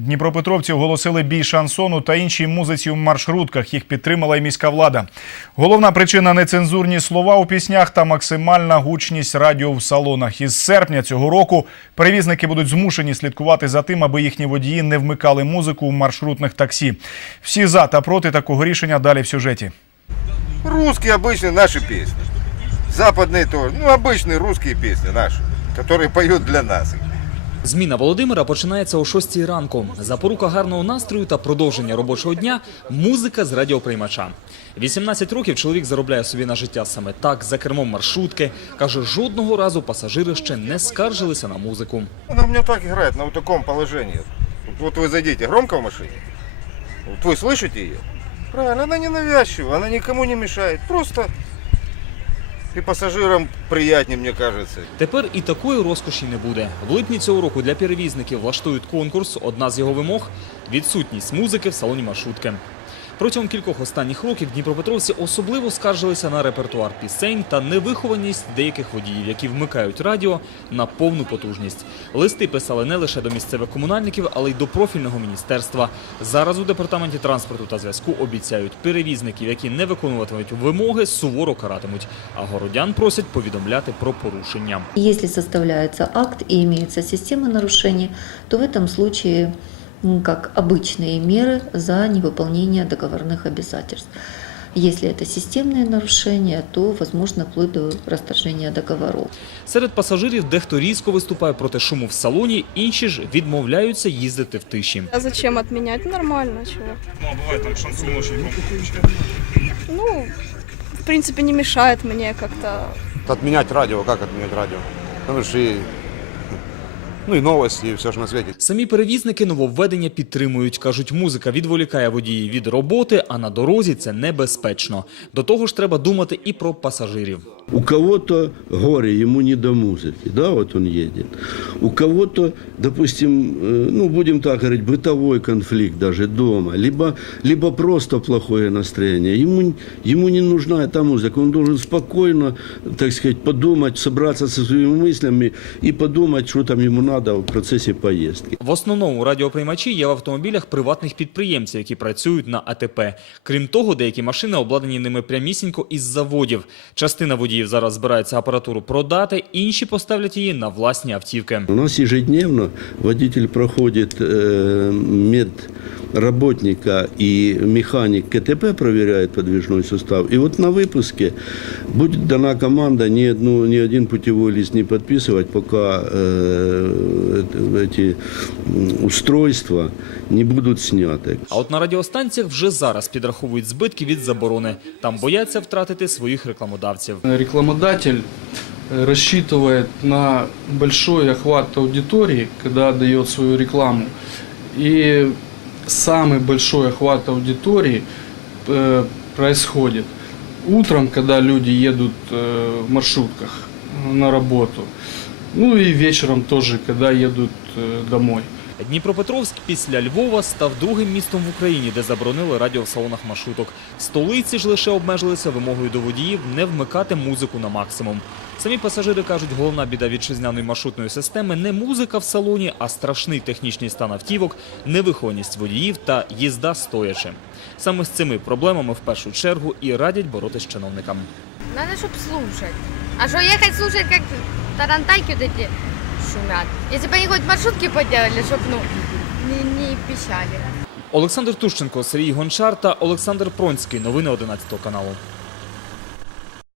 Дніпропетровці оголосили бій шансону та іншій музиці у маршрутках. Їх підтримала і міська влада. Головна причина нецензурні слова у піснях та максимальна гучність радіо в салонах. Із серпня цього року перевізники будуть змушені слідкувати за тим, аби їхні водії не вмикали музику у маршрутних таксі. Всі за та проти такого рішення далі в сюжеті. Русские обычные наши песни. Западные тоже. Ну, обычные русские песни наши, которые поют для нас. Зміна Володимира починається о 6 ранку. Запорука гарного настрою та продовження робочого дня музика з радіоприймача. 18 років чоловік заробляє собі на життя саме так, за кермом маршрутки. Каже, жодного разу пасажири ще не скаржилися на музику. Она у меня так играет, на вот таком положении. Вот вы зайдите громко в машине, вот вы слышите ее? Правильно, она не навязчива, она никому не мешает. Просто и пасажирам приятні, мені кажеться. Тепер і такої розкоші не буде. В липні цього року для перевізників влаштують конкурс. Одна з його вимог відсутність музики в салоні маршрутки. Протягом кількох останніх років дніпропетровці особливо скаржилися на репертуар пісень та невихованість деяких водіїв, які вмикають радіо на повну потужність. Листи писали не лише до місцевих комунальників, але й до профільного міністерства. Зараз у департаменті транспорту та зв'язку обіцяють перевізників, які не виконуватимуть вимоги, суворо каратимуть. А городян просять повідомляти про порушення. Если составляется акт и имеется система нарушений, то в случае м, как обычные меры за невыполнение договорных обязательств. Если это системные нарушения, то возможно вплоть до расторжения договоров. Серед пасажирів дехто різко виступає проти шуму в салоні, інші ж відмовляються їздити в тиші. А зачем отменять? Нормально, чего? Ну, а буває там шансон очень Ну, в принципе, не мешает мне как-то. Отменять радио, как отменять радио? Потому что и, ну і новості, і все ж на світі. Самі перевізники нововведення підтримують. Кажуть, музика відволікає водії від роботи, а на дорозі це небезпечно. До того ж, треба думати і про пасажирів. У кого-то горе, ему не до музыки, да, вот он едет. У кого-то, допустим, э, ну, будем так говорить, бытовой конфликт даже дома, либо, либо просто плохое настроение. Ему, ему не нужна эта музыка, он должен спокойно, так сказать, подумать, собраться со своими мыслями и подумать, что там ему надо в процессе поездки. В основному радіоприймачі є в автомобілях приватних підприємців, які працюють на АТП. Крім того, деякі машини обладнані ними прямісінько із заводів. Частина водіїв зараз збирається апаратуру продати, інші поставлять її на власні автівки. У нас ежедневно водитель проходить э, медработника и механик КТП проверяет подвижной сустав. И вот на выпуске будет дана команда ни, одну, ни один путевой лист не подписывать, пока э, эти м, устройства не будут сняты. А от на радіостанціях вже зараз підраховують збитки від заборони. Там бояться втратити своїх рекламодавців. Рекламодатель э, рассчитывает на большой охват аудитории, когда дает свою рекламу. И самый большой охват аудитории э, происходит утром, когда люди едут э, в маршрутках э, на работу. Ну и вечером тоже, когда едут э, домой. Дніпропетровськ після Львова став другим містом в Україні, де заборонили радіо в салонах маршруток. Столиці ж лише обмежилися вимогою до водіїв не вмикати музику на максимум. Самі пасажири кажуть, головна біда вітчизняної маршрутної системи не музика в салоні, а страшний технічний стан автівок, невихованість водіїв та їзда стоячи. Саме з цими проблемами в першу чергу і радять боротись чиновникам. Надо, чтобы слушать. А что ехать слушать, как тарантайки эти шумят? Если бы они маршрутки поделали, чтобы, ну, не, не пищали. Олександр Тущенко, Сергій Гончар та Олександр Пронський. Новини 11 каналу.